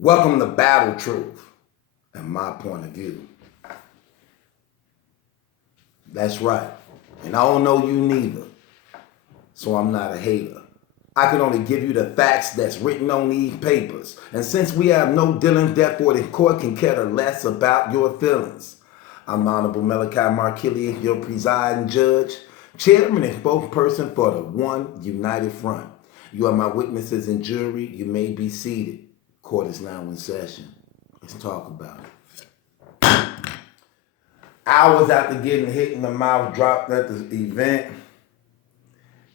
Welcome to Battle Truth and my point of view. That's right. And I don't know you neither, so I'm not a hater. I can only give you the facts that's written on these papers. And since we have no dealing, therefore the court can care less about your feelings. I'm Honorable Malachi Markillian, your presiding judge, chairman and spokesperson for the One United Front. You are my witnesses and jury. You may be seated. Court is now in session. Let's talk about it. Hours after getting hit in the mouth, dropped at the event,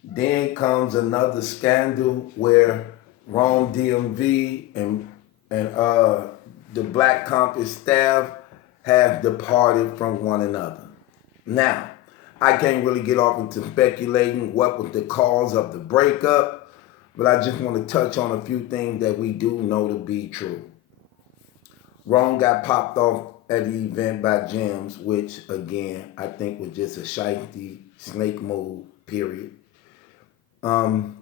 then comes another scandal where Rome DMV and the Black Compass staff have departed from one another. Now, I can't really get off into speculating what was the cause of the breakup, but I just want to touch on a few things that we do know to be true. Rome got popped off at the event by Gems, which again, I think was just a shifty snake move, period. Tony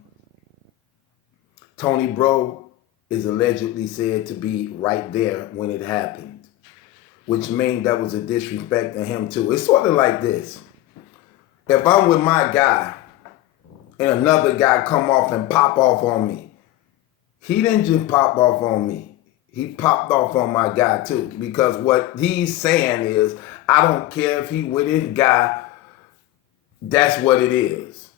Bro is allegedly said to be right there when it happened, which means that was a disrespect to him too. It's sort of like this. If I'm with my guy and another guy come off and pop off on me, he didn't just pop off on me. He popped off on my guy too, because what he's saying is, I don't care if he with his guy, that's what it is.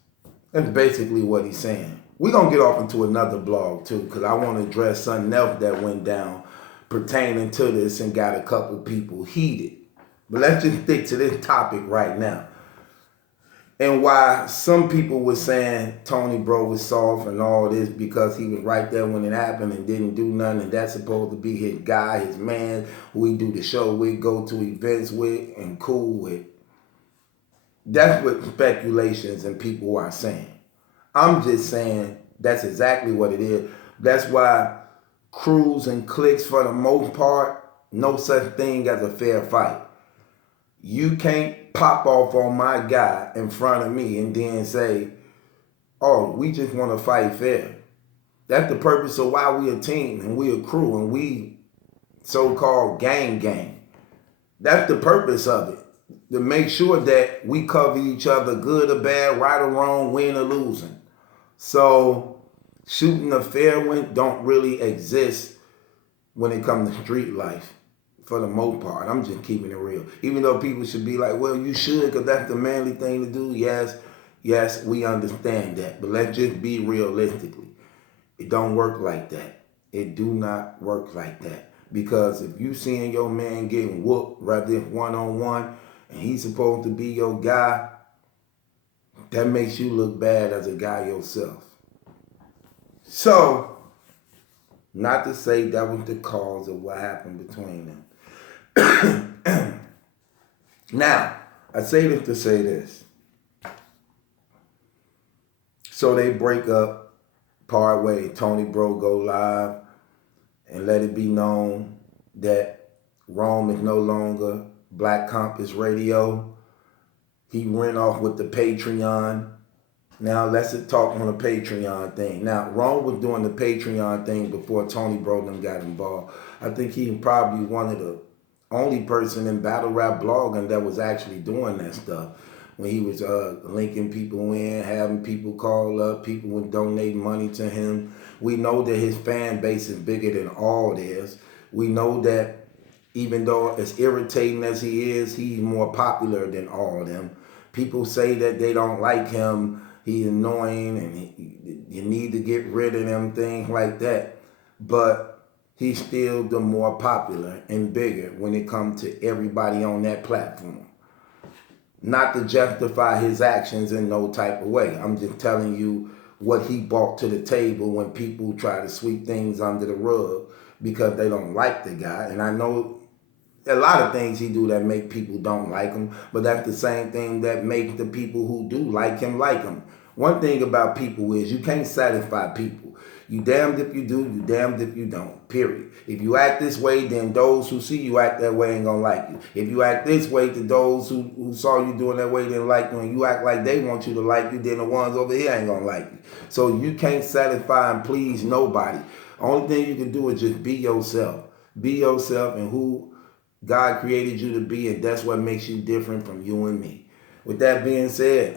That's basically what he's saying. We're going to get off into another blog too, because I want to address something else that went down pertaining to this and got a couple people heated. But let's just stick to this topic right now. And why some people were saying Tony Bro was soft and all this because he was right there when it happened and didn't do nothing, and that's supposed to be his guy, his man, who we do the show with, go to events with, and cool with. That's what speculations and people are saying. I'm just saying that's exactly what it is. That's why crews and cliques, for the most part, no such thing as a fair fight. You can't pop off on my guy in front of me and then say, oh, we just want to fight fair. That's the purpose of why we a team and we a crew and we so-called gang. That's the purpose of it. To make sure that we cover each other, good or bad, right or wrong, win or losing. So shooting a fair one don't really exist when it comes to street life. For the most part, I'm just keeping it real. Even though people should be like, well, you should, because that's the manly thing to do. Yes, we understand that. But let's just be realistically. It don't work like that. It do not work like that. Because if you seeing your man getting whooped right there one-on-one, and he's supposed to be your guy, that makes you look bad as a guy yourself. So, not to say that was the cause of what happened between them. Now, I say this to say this. So they break up, part way, Tony Bro go live, and let it be known that Rome is no longer Black Compass Radio. He went off with the Patreon. Now let's talk on the Patreon thing. Now, Rome was doing the Patreon thing before Tony Bro them got involved. I think he probably one of the only person in battle rap blogging that was actually doing that stuff. When he was linking people in, having people call up, people would donate money to him. We know that his fan base is bigger than all theirs. We know that even though as irritating as he is, he's more popular than all of them. People say that they don't like him, he's annoying, and you need to get rid of them, things like that. But he's still the more popular and bigger when it comes to everybody on that platform. Not to justify his actions in no type of way. I'm just telling you what he brought to the table when people try to sweep things under the rug because they don't like the guy. And I know a lot of things he do that make people don't like him, but that's the same thing that makes the people who do like him like him. One thing about people is you can't satisfy people. You damned if you do, you damned if you don't, period. If you act this way, then those who see you act that way ain't gonna like you. If you act this way, to those who saw you doing that way didn't like you, and you act like they want you to like you, then the ones over here ain't gonna like you. So you can't satisfy and please nobody. Only thing you can do is just be yourself. Be yourself and who God created you to be, and that's what makes you different from you and me. With that being said,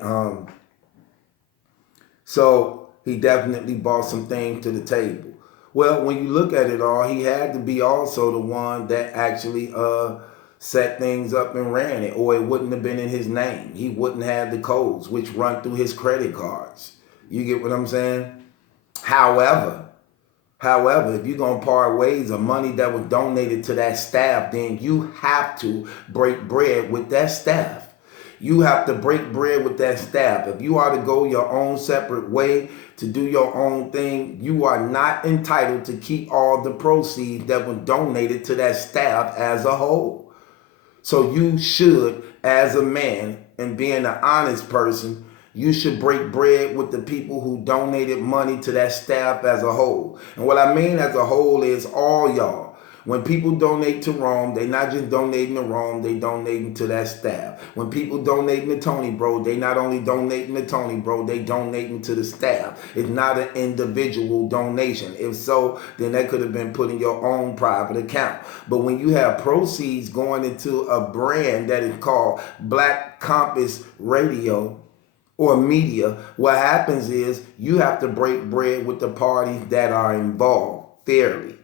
so he definitely brought some things to the table. Well, when you look at it all, he had to be also the one that actually set things up and ran it, or it wouldn't have been in his name. He wouldn't have the codes which run through his credit cards. You get what I'm saying? However, if you're going to part ways of money that was donated to that staff, then you have to break bread with that staff. You have to break bread with that staff. If you are to go your own separate way to do your own thing, you are not entitled to keep all the proceeds that were donated to that staff as a whole. So you should, as a man and being an honest person, you should break bread with the people who donated money to that staff as a whole. And what I mean as a whole is all y'all. When people donate to Rome, they not just donating to Rome, they donating to that staff. When people donating to Tony Bro, they not only donating to Tony Bro, they donating to the staff. It's not an individual donation. If so, then that could have been put in your own private account. But when you have proceeds going into a brand that is called Black Compass Radio or media, what happens is you have to break bread with the parties that are involved fairly.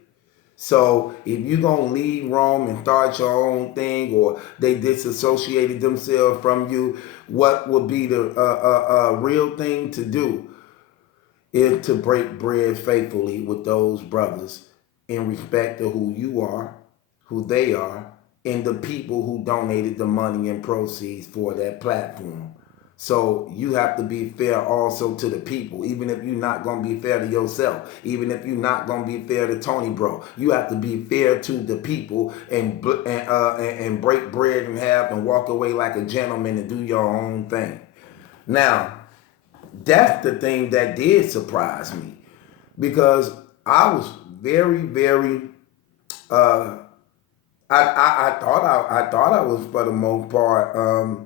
So if you're going to leave Rome and start your own thing, or they disassociated themselves from you, what would be the real thing to do is to break bread faithfully with those brothers in respect to who you are, who they are, and the people who donated the money and proceeds for that platform. So you have to be fair also to the people, even if you're not going to be fair to yourself, even if you're not going to be fair to Tony Bro. You have to be fair to the people and break bread in half and walk away like a gentleman and do your own thing. Now, that's the thing that did surprise me, because I was very, very. I thought I was, for the most part,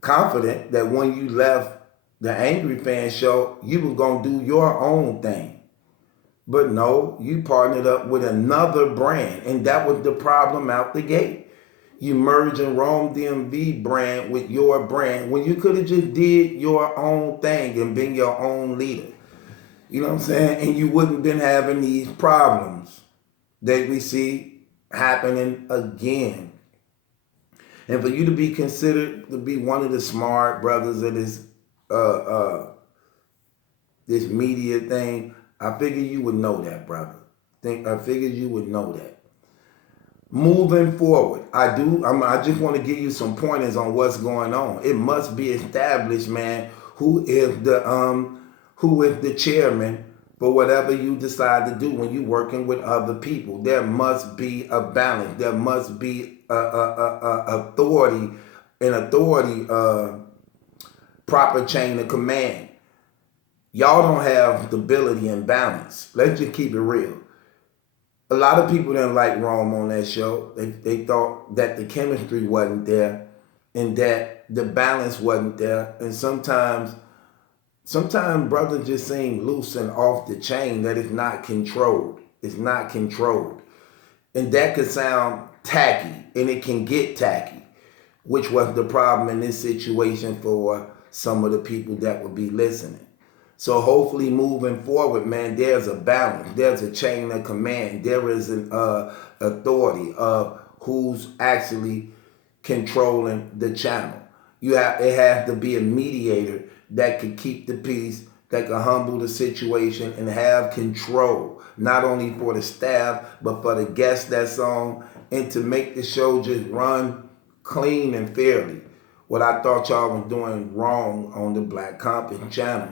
confident that when you left the Angry Fan show, you were going to do your own thing. But no, you partnered up with another brand, and that was the problem out the gate. You merging Rome DMV brand with your brand when you could have just did your own thing and been your own leader. You know what I'm saying? And you wouldn't have been having these problems that we see happening again. And for you to be considered to be one of the smart brothers of this this media thing, I figured you would know that, brother. I figured you would know that. Moving forward, I just want to give you some pointers on what's going on. It must be established, man, who is the chairman for whatever you decide to do when you're working with other people. There must be a balance. There must be authority, proper chain of command. Y'all don't have stability and balance. Let's just keep it real. A lot of people didn't like Rome on that show. They thought that the chemistry wasn't there and that the balance wasn't there. And sometimes brothers just seem loose and off the chain, that it's not controlled. It's not controlled. And that could sound tacky, and it can get tacky, which was the problem in this situation for some of the people that would be listening. So hopefully moving forward, man, there's a balance. There's a chain of command. There is an authority of who's actually controlling the channel. It has to be a mediator that could keep the peace, that could humble the situation and have control, not only for the staff, but for the guests that's on, and to make the show just run clean and fairly. What I thought y'all were doing wrong on the Black Compass channel.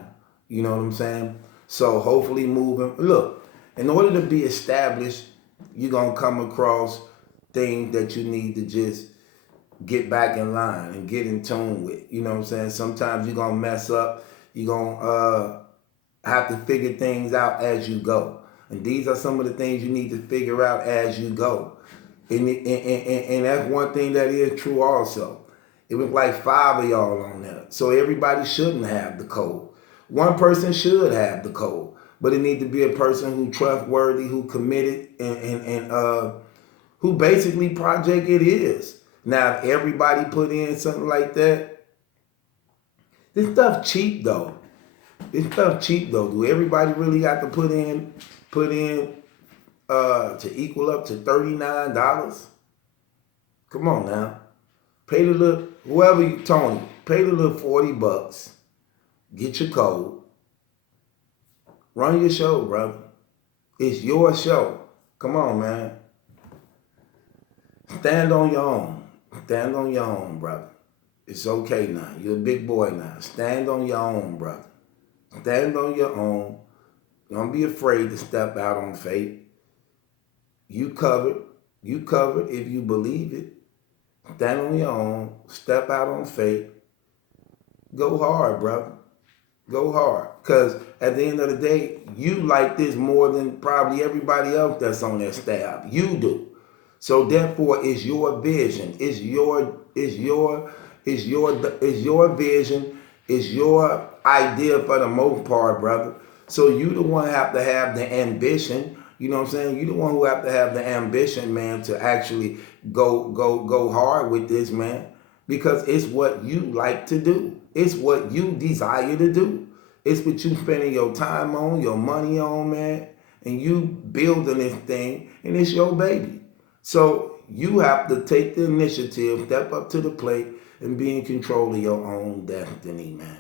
You know what I'm saying? So hopefully look, in order to be established, you're going to come across things that you need to just get back in line and get in tune with. You know what I'm saying? Sometimes you're going to mess up. You're going to have to figure things out as you go. And these are some of the things you need to figure out as you go. And that's one thing that is true also. It was like 5 of y'all on there. So everybody shouldn't have the code. One person should have the code. but it need to be a person who trustworthy, who committed, and who basically project it is. Now, if everybody put in something like that, this stuff cheap though. This stuff cheap though. Do everybody really got to put in to equal up to $39? Come on now. Pay the little Tony, pay the little $40. Get your code. Run your show, brother. It's your show. Come on, man. Stand on your own. Stand on your own, brother. It's okay now. You're a big boy now. Stand on your own, brother. Stand on your own. Don't be afraid to step out on faith. You covered. You covered if you believe it. Stand on your own. Step out on faith. Go hard, brother. Go hard. Because at the end of the day, you like this more than probably everybody else that's on that staff. You do. So therefore, it's your vision. It's your vision. It's your idea for the most part, brother. So you the one have to have the ambition. You know what I'm saying? You the one who have to have the ambition, man, to actually go hard with this, man. Because it's what you like to do. It's what you desire to do. It's what you spending your time on, your money on, man. And you building this thing, and it's your baby. So you have to take the initiative, step up to the plate, and be in control of your own destiny, man.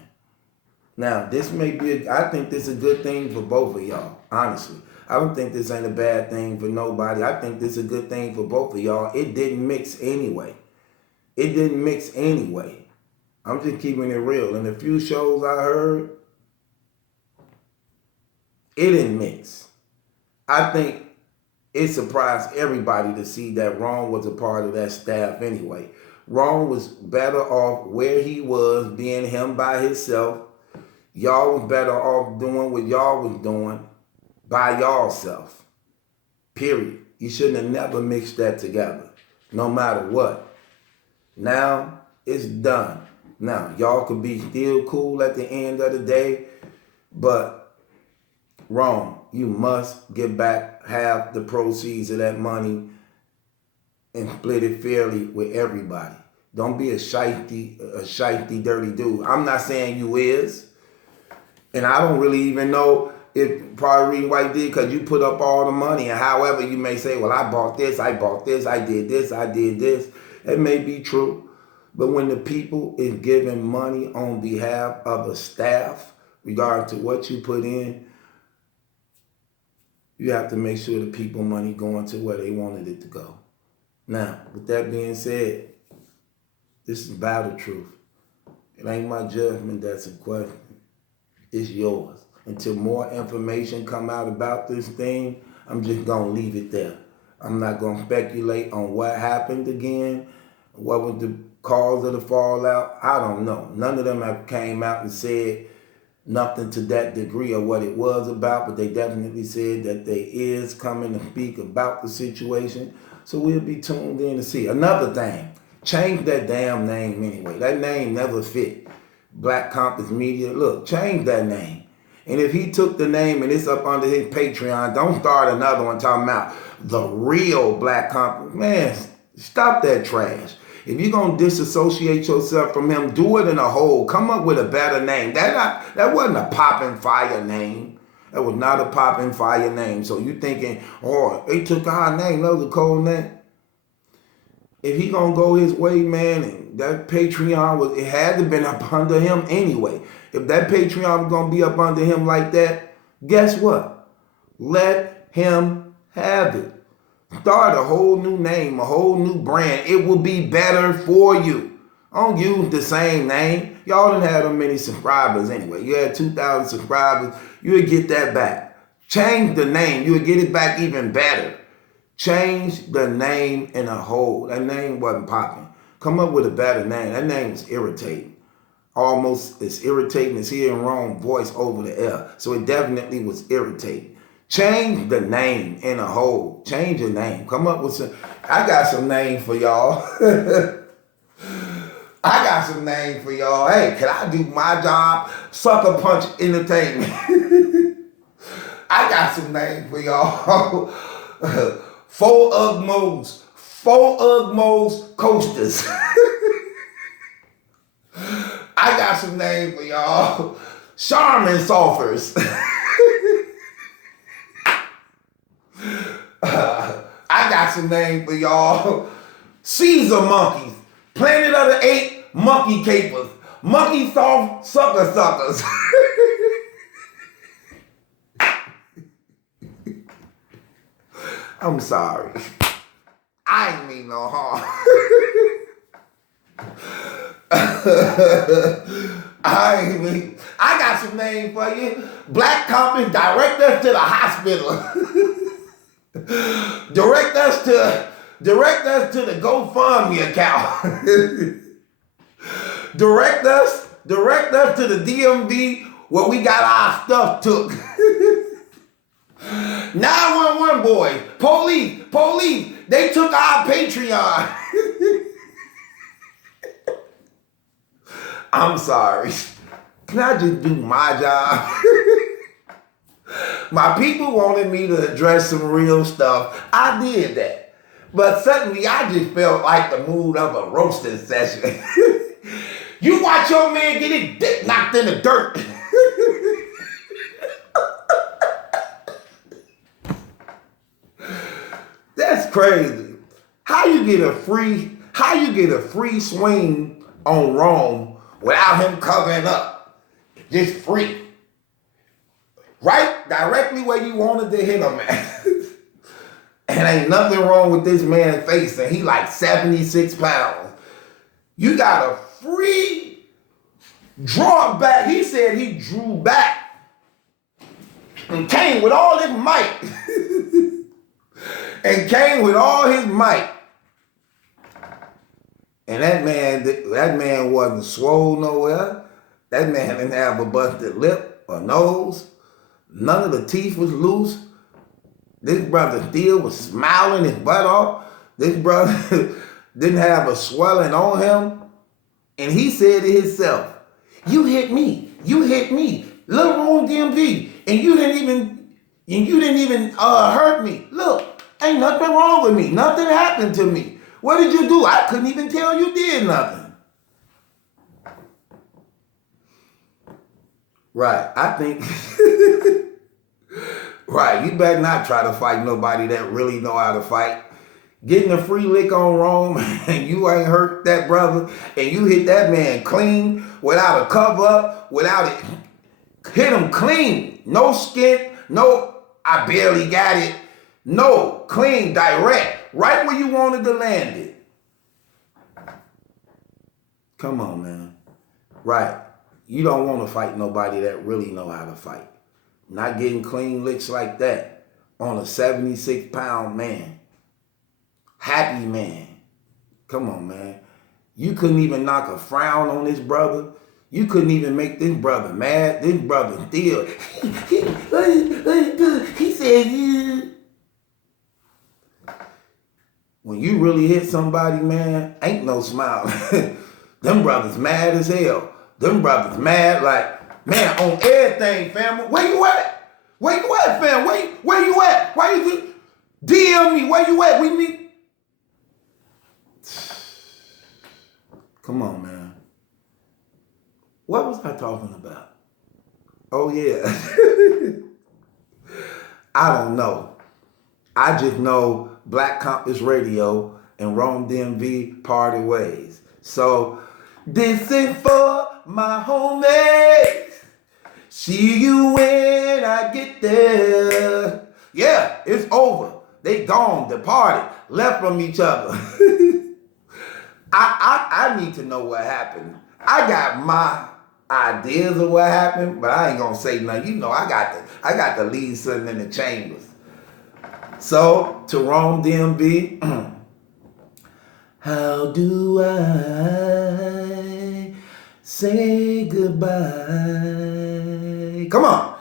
Now, this may be, I think this is a good thing for both of y'all, honestly. I don't think this ain't a bad thing for nobody. I think this is a good thing for both of y'all. It didn't mix anyway. It didn't mix anyway. I'm just keeping it real. In the few shows I heard, it didn't mix. I think it surprised everybody to see that Ron was a part of that staff anyway. Ron was better off where he was, being him by himself. Y'all was better off doing what y'all was doing by y'all self. Period. You shouldn't have never mixed that together, no matter what. Now, it's done. Now, y'all could be still cool at the end of the day, but Ron, you must get back half the proceeds of that money and split it fairly with everybody. Don't be a shifty, dirty dude. I'm not saying you is, and I don't really even know if probably reason why you did, because you put up all the money, and however you may say, well, I bought this, I did this. It may be true, but when the people is giving money on behalf of a staff, regarding to what you put in, you have to make sure the people money going to where they wanted it to go. Now, with that being said, this is battle truth. It ain't my judgment that's in question. It's yours. Until more information come out about this thing, I'm just going to leave it there. I'm not going to speculate on what happened again, what was the cause of the fallout. I don't know. None of them have came out and said nothing to that degree of what it was about, but they definitely said that they is coming to speak about the situation. So we'll be tuned in to see. Another thing, change that damn name anyway. That name never fit Black Compass Media. Look, change that name. And if he took the name and it's up under his Patreon, don't start another one talking about the real Black Compass. Man, stop that trash. If you're going to disassociate yourself from him, do it in a whole. Come up with a better name. That wasn't a popping fire name. That was not a popping fire name. So you thinking, oh, they took our name. That was a cold name. If he going to go his way, man, and that Patreon, it had to been up under him anyway. If that Patreon was going to be up under him like that, guess what? Let him have it. Start a whole new name, a whole new brand. It will be better for you. Don't use the same name. Y'all didn't have that many subscribers anyway. You had 2,000 subscribers. You would get that back. Change the name. You would get it back even better. Change the name in a whole. That name wasn't popping. Come up with a better name. That name was irritating. Almost as irritating as hearing Ron's voice over the air. So it definitely was irritating. Change the name in a whole. Change your name. Come up with some. I got some names for y'all. I got some names for y'all. Hey, can I do my job? Sucker Punch Entertainment. I got some names for y'all. Four Ugmos coasters. I got some names for y'all. Charmin Sulfurs. I got some names for y'all. Caesar Monkeys. Planet of the Apes Monkey Capers. Monkey Soft Suckers. I'm sorry. I ain't mean no harm. I got some names for you. Black Company, direct us to the hospital. direct us to the GoFundMe account. direct us to the DMV where we got our stuff took. 911 boys, police, they took our Patreon. I'm sorry. Can I just do my job? My people wanted me to address some real stuff. I did that. But suddenly I just felt like the mood of a roasting session. You watch your man get his dick knocked in the dirt. That's crazy. How you get a free swing on Rome without him covering up? Just free. Right directly where you wanted to hit him at. And ain't nothing wrong with this man's face, and he like 76 pounds. You got a free draw back. He said he drew back and came with all his might. And that man wasn't swole nowhere. That man didn't have a busted lip or nose. None of the teeth was loose. This brother still was smiling his butt off. This brother didn't have a swelling on him. And he said to himself, you hit me, Lil Rome DMV, and you didn't even hurt me. Look, ain't nothing wrong with me. Nothing happened to me. What did you do? I couldn't even tell you did nothing. Right, I think... Right, you better not try to fight nobody that really know how to fight. Getting a free lick on Rome and you ain't hurt that brother and you hit that man clean without a cover up, without it. Hit him clean. No skint, no, I barely got it. No, clean, direct, right where you wanted to land it. Come on, man. Right, you don't want to fight nobody that really know how to fight. Not getting clean licks like that on a 76-pound man. Happy man. Come on, man. You couldn't even knock a frown on this brother. You couldn't even make this brother mad. This brother still. He said, when you really hit somebody, man, ain't no smile. Them brothers mad as hell. Them brothers mad like, man, on everything, family. Where you at? Where you at, fam? Where you at? Why you DM me? Where you at? We meet. Come on, man. What was I talking about? Oh, yeah. I don't know. I just know Black Compass Radio and Rome DMV party ways. So, this is for my homies. See you when I get there. Yeah, it's over. They gone, departed, left from each other. I need to know what happened. I got my ideas of what happened, but I ain't gonna say nothing. You know, I got to leave something in the chambers. So, to Rome DMV, how do I say goodbye? Come on.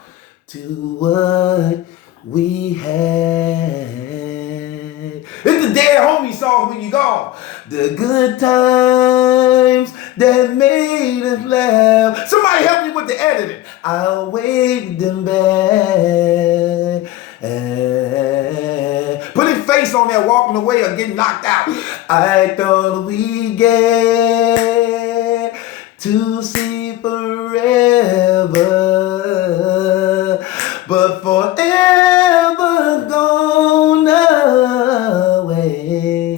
To what we had. It's the Dead Homie song when you gone. The good times that made us laugh. Somebody help me with the editing. I'll wave them back. face on there walking away or getting knocked out. I thought we get to see forever, but forever gone away.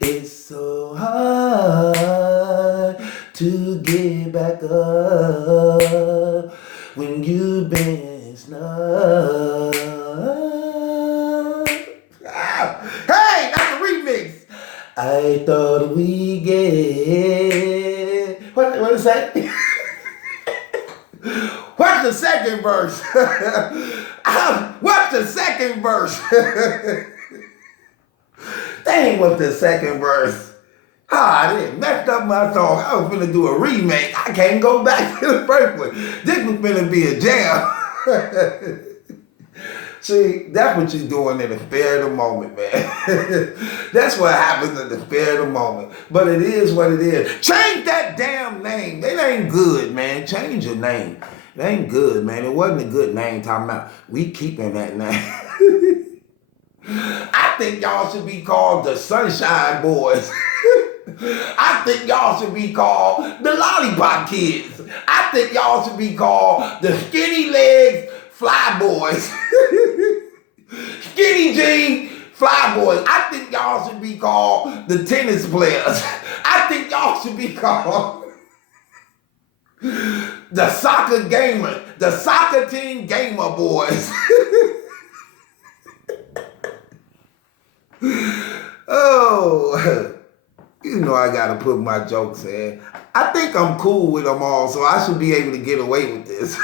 It's so hard to get back up when you've been snubbed. Hey, that's a remix. I thought we get... What is that? What's the second verse? What's the second verse? Dang, what's the second verse? I didn't messed up my song. I was finna do a remake. I can't go back to the first one. This was finna be a jam. See, that's what you're doing in the spare of the moment, man. That's what happens in the spare of the moment. But it is what it is. Change that damn name. It ain't good, man. Change your name. It ain't good, man. It wasn't a good name talking about. We keeping that name. I think y'all should be called the Sunshine Boys. I think y'all should be called the Lollipop Kids. I think y'all should be called the Skinny Legs Fly Boys. Skinny Jean Fly Boys. I think y'all should be called the Tennis Players. I think y'all should be called the Soccer Gamer, the Soccer Team Gamer Boys. Oh, you know I gotta put my jokes in. I think I'm cool with them all, so I should be able to get away with this.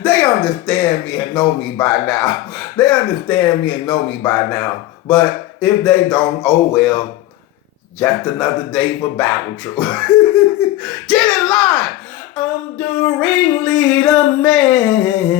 They understand me and know me by now. They understand me and know me by now. But if they don't, oh well. Just another day for battle truth. Get in line. I'm the ringleader man.